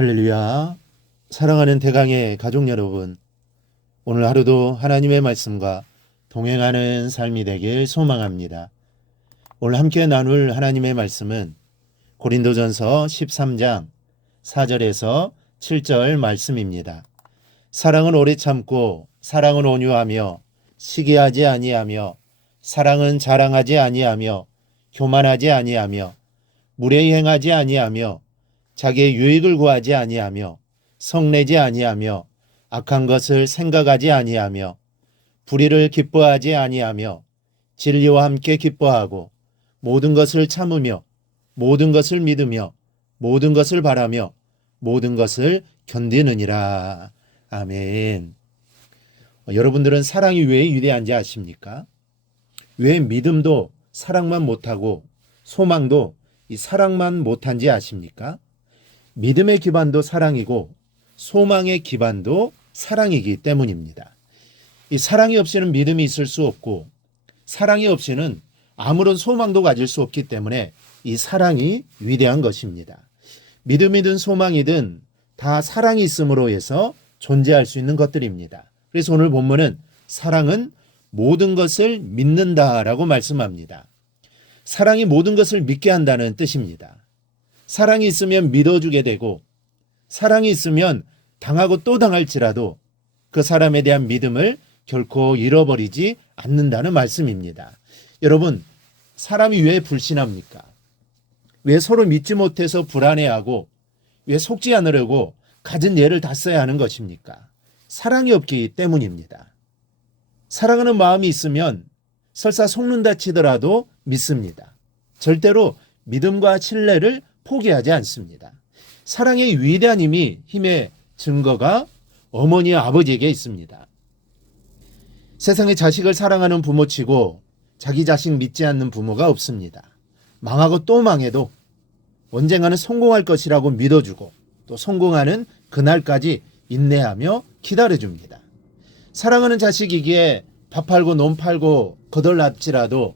할렐루야. 사랑하는 대강의 가족 여러분, 오늘 하루도 하나님의 말씀과 동행하는 삶이 되길 소망합니다. 오늘 함께 나눌 하나님의 말씀은 고린도전서 13장 4절에서 7절 말씀입니다. 사랑은 오래 참고 사랑은 온유하며 시기하지 아니하며 사랑은 자랑하지 아니하며 교만하지 아니하며 무례히 행하지 아니하며 자기의 유익을 구하지 아니하며 성내지 아니하며 악한 것을 생각하지 아니하며 불의를 기뻐하지 아니하며 진리와 함께 기뻐하고 모든 것을 참으며 모든 것을 믿으며 모든 것을 바라며 모든 것을 견디느니라. 아멘. 여러분들은 사랑이 왜 위대한지 아십니까? 왜 믿음도 사랑만 못하고 소망도 이 사랑만 못한지 아십니까? 믿음의 기반도 사랑이고 소망의 기반도 사랑이기 때문입니다. 이 사랑이 없이는 믿음이 있을 수 없고 사랑이 없이는 아무런 소망도 가질 수 없기 때문에 이 사랑이 위대한 것입니다. 믿음이든 소망이든 다 사랑이 있음으로 해서 존재할 수 있는 것들입니다. 그래서 오늘 본문은 사랑은 모든 것을 믿는다라고 말씀합니다. 사랑이 모든 것을 믿게 한다는 뜻입니다. 사랑이 있으면 믿어주게 되고 사랑이 있으면 당하고 또 당할지라도 그 사람에 대한 믿음을 결코 잃어버리지 않는다는 말씀입니다. 여러분, 사람이 왜 불신합니까? 왜 서로 믿지 못해서 불안해하고 왜 속지 않으려고 가진 예를 다 써야 하는 것입니까? 사랑이 없기 때문입니다. 사랑하는 마음이 있으면 설사 속는다 치더라도 믿습니다. 절대로 믿음과 신뢰를 포기하지 않습니다. 사랑의 위대한 힘의 증거가 어머니 아버지에게 있습니다. 세상에 자식을 사랑하는 부모치고 자기 자식 믿지 않는 부모가 없습니다. 망하고 또 망해도 언젠가는 성공할 것이라고 믿어주고 또 성공하는 그날까지 인내하며 기다려줍니다. 사랑하는 자식이기에 밥 팔고 논 팔고 거덜날지라도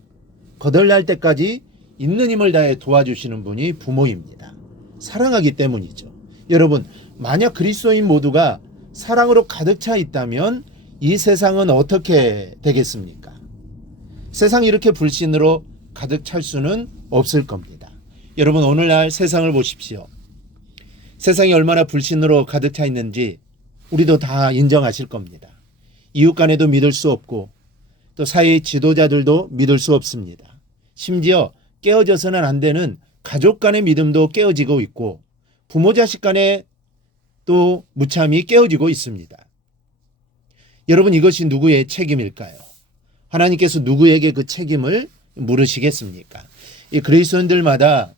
거덜날 때까지 있는 힘을 다해 도와주시는 분이 부모입니다. 사랑하기 때문이죠. 여러분, 만약 그리스도인 모두가 사랑으로 가득 차 있다면 이 세상은 어떻게 되겠습니까? 세상이 이렇게 불신으로 가득 찰 수는 없을 겁니다. 여러분, 오늘날 세상을 보십시오. 세상이 얼마나 불신으로 가득 차 있는지 우리도 다 인정하실 겁니다. 이웃 간에도 믿을 수 없고 또 사회의 지도자들도 믿을 수 없습니다. 심지어 깨어져서는 안 되는 가족 간의 믿음도 깨어지고 있고 부모 자식 간에 또 무참히 깨어지고 있습니다. 여러분, 이것이 누구의 책임일까요? 하나님께서 누구에게 그 책임을 물으시겠습니까? 이 그리스도인들마다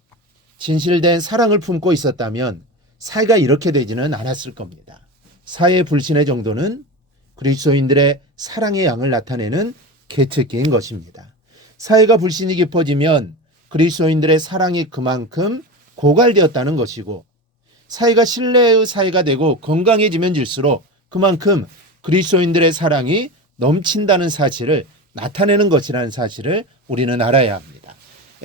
진실된 사랑을 품고 있었다면 사회가 이렇게 되지는 않았을 겁니다. 사회 불신의 정도는 그리스도인들의 사랑의 양을 나타내는 계특기인 것입니다. 사회가 불신이 깊어지면 그리스도인들의 사랑이 그만큼 고갈되었다는 것이고 사회가 신뢰의 사회가 되고 건강해지면 질수록 그만큼 그리스도인들의 사랑이 넘친다는 사실을 나타내는 것이라는 사실을 우리는 알아야 합니다.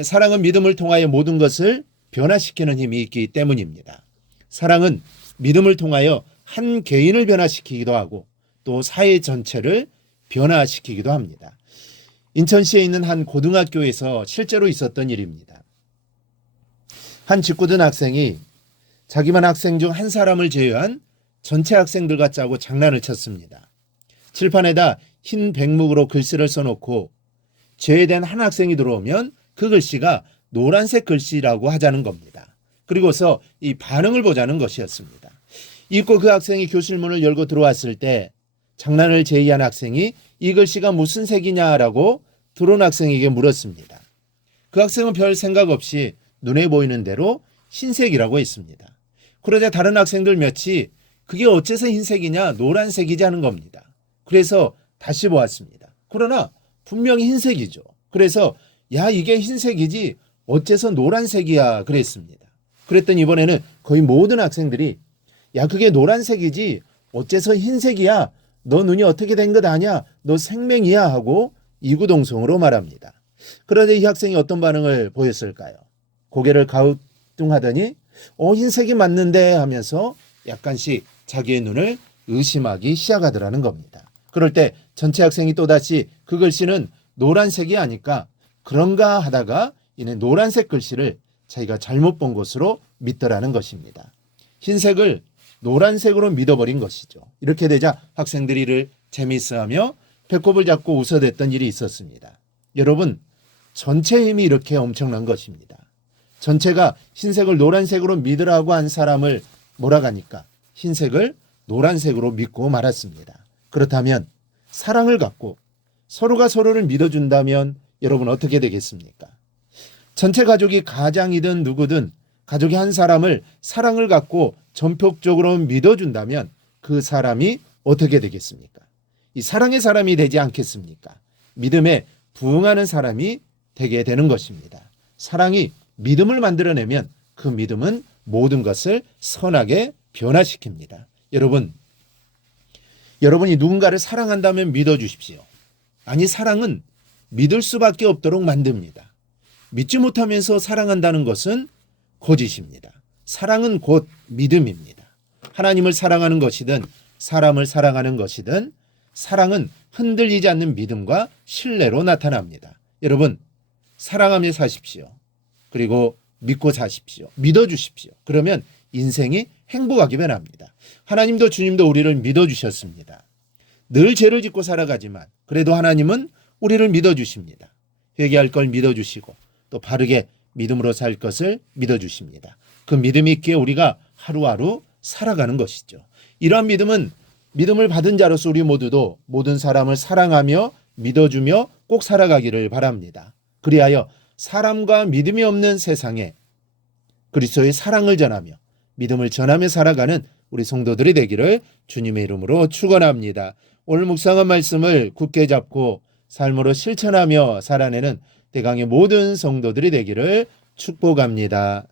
사랑은 믿음을 통하여 모든 것을 변화시키는 힘이 있기 때문입니다. 사랑은 믿음을 통하여 한 개인을 변화시키기도 하고 또 사회 전체를 변화시키기도 합니다. 인천시에 있는 한 고등학교에서 실제로 있었던 일입니다. 한 직구든 학생이 자기만 학생 중 한 사람을 제외한 전체 학생들과 짜고 장난을 쳤습니다. 칠판에다 흰 백목으로 글씨를 써놓고 제외된 한 학생이 들어오면 그 글씨가 노란색 글씨라고 하자는 겁니다. 그리고서 이 반응을 보자는 것이었습니다. 잊고 그 학생이 교실 문을 열고 들어왔을 때 장난을 제의한 학생이 이 글씨가 무슨 색이냐라고 들어온 학생에게 물었습니다. 그 학생은 별 생각 없이 눈에 보이는 대로 흰색이라고 했습니다. 그러자 다른 학생들 몇이 그게 어째서 흰색이냐 노란색이지 하는 겁니다. 그래서 다시 보았습니다. 그러나 분명히 흰색이죠. 그래서 야, 이게 흰색이지 어째서 노란색이야 그랬습니다. 그랬더니 이번에는 거의 모든 학생들이 야, 그게 노란색이지 어째서 흰색이야, 너 눈이 어떻게 된 것 아냐, 너 생맹이야 하고 이구동성으로 말합니다. 그러자 이 학생이 어떤 반응을 보였을까요? 고개를 갸우뚱하더니 흰색이 맞는데 하면서 약간씩 자기의 눈을 의심하기 시작하더라는 겁니다. 그럴 때 전체 학생이 또다시 그 글씨는 노란색이 아닐까 그런가 하다가 이내 노란색 글씨를 자기가 잘못 본 것으로 믿더라는 것입니다. 흰색을 노란색으로 믿어버린 것이죠. 이렇게 되자 학생들이 이를 재미있어하며 배꼽을 잡고 웃어댔던 일이 있었습니다. 여러분, 전체 힘이 이렇게 엄청난 것입니다. 전체가 흰색을 노란색으로 믿으라고 한 사람을 몰아가니까 흰색을 노란색으로 믿고 말았습니다. 그렇다면 사랑을 갖고 서로가 서로를 믿어준다면 여러분 어떻게 되겠습니까? 전체 가족이 가장이든 누구든 가족이 한 사람을 사랑을 갖고 전폭적으로 믿어준다면 그 사람이 어떻게 되겠습니까? 이 사랑의 사람이 되지 않겠습니까? 믿음에 부응하는 사람이 되게 되는 것입니다. 사랑이 믿음을 만들어내면 그 믿음은 모든 것을 선하게 변화시킵니다. 여러분이 누군가를 사랑한다면 믿어주십시오. 아니, 사랑은 믿을 수밖에 없도록 만듭니다. 믿지 못하면서 사랑한다는 것은 거짓입니다. 사랑은 곧 믿음입니다. 하나님을 사랑하는 것이든 사람을 사랑하는 것이든 사랑은 흔들리지 않는 믿음과 신뢰로 나타납니다. 여러분, 사랑하며 사십시오. 그리고 믿고 사십시오. 믿어주십시오. 그러면 인생이 행복하게 변합니다. 하나님도 주님도 우리를 믿어주셨습니다. 늘 죄를 짓고 살아가지만 그래도 하나님은 우리를 믿어주십니다. 회개할 걸 믿어주시고 또 바르게 믿음으로 살 것을 믿어주십니다. 그 믿음이 있기에 우리가 하루하루 살아가는 것이죠. 이러한 믿음을 받은 자로서 우리 모두도 모든 사람을 사랑하며 믿어주며 꼭 살아가기를 바랍니다. 그리하여 사람과 믿음이 없는 세상에 그리스도의 사랑을 전하며 믿음을 전하며 살아가는 우리 성도들이 되기를 주님의 이름으로 축원합니다. 오늘 묵상한 말씀을 굳게 잡고 삶으로 실천하며 살아내는 대강의 모든 성도들이 되기를 축복합니다.